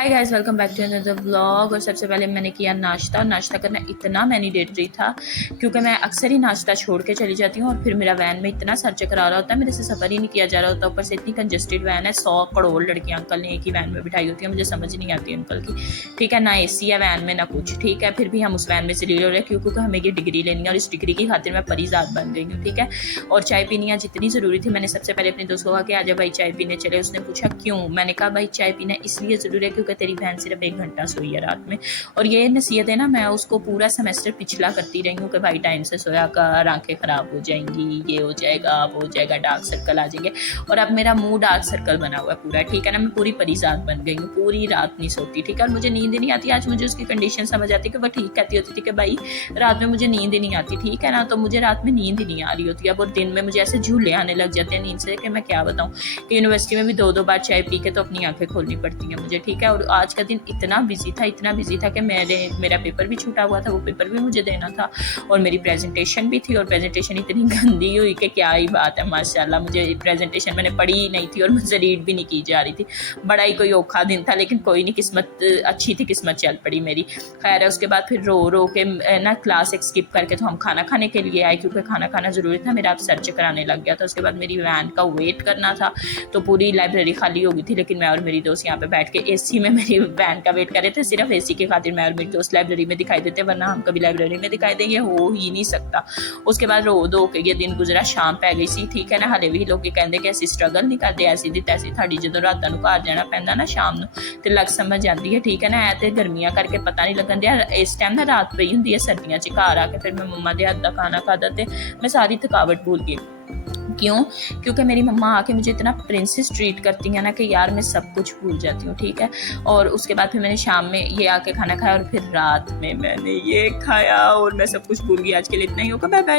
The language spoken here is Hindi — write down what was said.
Hi guys, welcome back to another vlog. और सबसे पहले मैंने किया नाश्ता। और नाश्ता करना इतना मैंडेटरी था क्योंकि मैं अक्सर ही नाश्ता छोड़ के चली जाती हूँ और फिर मेरा वैन में इतना सर चकरा रहा होता है, मेरे से सफ़र ही नहीं किया जा रहा होता। ऊपर से इतनी कंजस्टेड वैन है, 100 करोड़ लड़कियाँ अंकल ने एक ही वैन में बिठाई होती है। मुझे समझ नहीं आती अंकल की। ठीक है, ना AC है वैन में ना कुछ। ठीक है, फिर भी हम उस वैन में से लीड हो रहे हैं क्योंकि हमें ये डिग्री लेनी है और इस डिग्री की खातिर मैं परिजात बन गई हूँ। ठीक है, और चाय पीनी आज जितनी ज़रूरी थी, मैंने सबसे पहले अपने दोस्त को कहा कि आजा भाई चाय पीने चले। उसने पूछा क्यों? मैंने कहा भाई चाय पीना इसलिए ज़रूरी है क्योंकि तेरी बहन सिर्फ 1 घंटा सोई है रात में। और ये नसीहतें ना मैं उसको पूरा सेमेस्टर पिछला करती रही हूँ कि भाई टाइम से सोया कर, आंखें ख़राब हो जाएंगी, ये हो जाएगा, वो हो जाएगा, डार्क सर्कल आ जाएंगे। और अब मेरा मुंह डार्क सर्कल बना हुआ है पूरा। ठीक है ना, मैं पूरी परिजात बन गई हूँ, पूरी रात नहीं सोती। ठीक है, और मुझे नींद नहीं आती। आज मुझे उसकी कंडीशन समझ आती है कि वह ठीक कहती होती थी कि भाई रात में मुझे नींद नहीं आती। ठीक है ना, तो मुझे रात में नींद ही नहीं आ रही होती अब। और दिन में मुझे ऐसे झूले आने लग जाते हैं नींद से कि मैं क्या बताऊँ कि यूनिवर्सिटी में भी 2-2 बार चाय पी के तो अपनी आंखें खोलनी पड़ती हैं मुझे। ठीक है, और आज का दिन इतना बिजी था कि मेरा पेपर भी छूटा हुआ था, वो पेपर भी मुझे देना था और मेरी प्रेजेंटेशन भी थी। और प्रेजेंटेशन इतनी गंदी हुई कि क्या ही बात है, माशाल्लाह। मुझे प्रेजेंटेशन मैंने पढ़ी ही नहीं थी और मुझसे रीड भी नहीं की जा रही थी। बड़ा ही कोई औखा दिन था, लेकिन कोई नहीं, किस्मत अच्छी थी, किस्मत चल पड़ी मेरी। खैर है, उसके बाद फिर रो रो के ना क्लास एक स्किप करके तो हम खाना खाने के लिए आए क्योंकि खाना खाना ज़रूरी था। मेरा अब सर चक्कर आने लग गया था। उसके बाद मेरी वैन का वेट करना था, तो पूरी लाइब्रेरी खाली हो गई थी, लेकिन मैं और मेरी दोस्त यहाँ पे बैठ के AC में मेरी वैन का वेट कर रहे थे। सिर्फ AC के खातिर मैं और मेरी दोस्त लाइब्रेरी में दिखाई देते, वरना हम कभी लाइब्रेरी में दिखाई देंगे, हो ही नहीं सकता। उसके बाद रो दो के ये दिन गुजरा, शाम पै गई सी। ठीक है ना, हले भी लोग कहते कि ऐसी स्ट्रगल नहीं करते, ऐसी दी तैसी थाड़ी जो रातों को घर जाना पैंदा ना शाम ਨੂੰ ਤੇ ਲੱਗ ਸਮਝ ਆਉਂਦੀ है। ठीक है ना, ऐ तो गर्मियां करके पता नहीं लगन दिया। इस टाइम ना रात पई हुंदी है सर्दियां च। घर आके फिर मैं मम्मा के हाथ का खाना खादा ते मैं सारी थकावट भूल गई। क्यों? क्योंकि मेरी मम्मा आके मुझे इतना प्रिंसेस ट्रीट करती हैं ना कि यार मैं सब कुछ भूल जाती हूँ। ठीक है, और उसके बाद फिर मैंने शाम में ये आके खाना खाया और फिर रात में मैंने ये खाया और मैं सब कुछ भूल गई। आज के लिए इतना ही होगा, बाय बाय।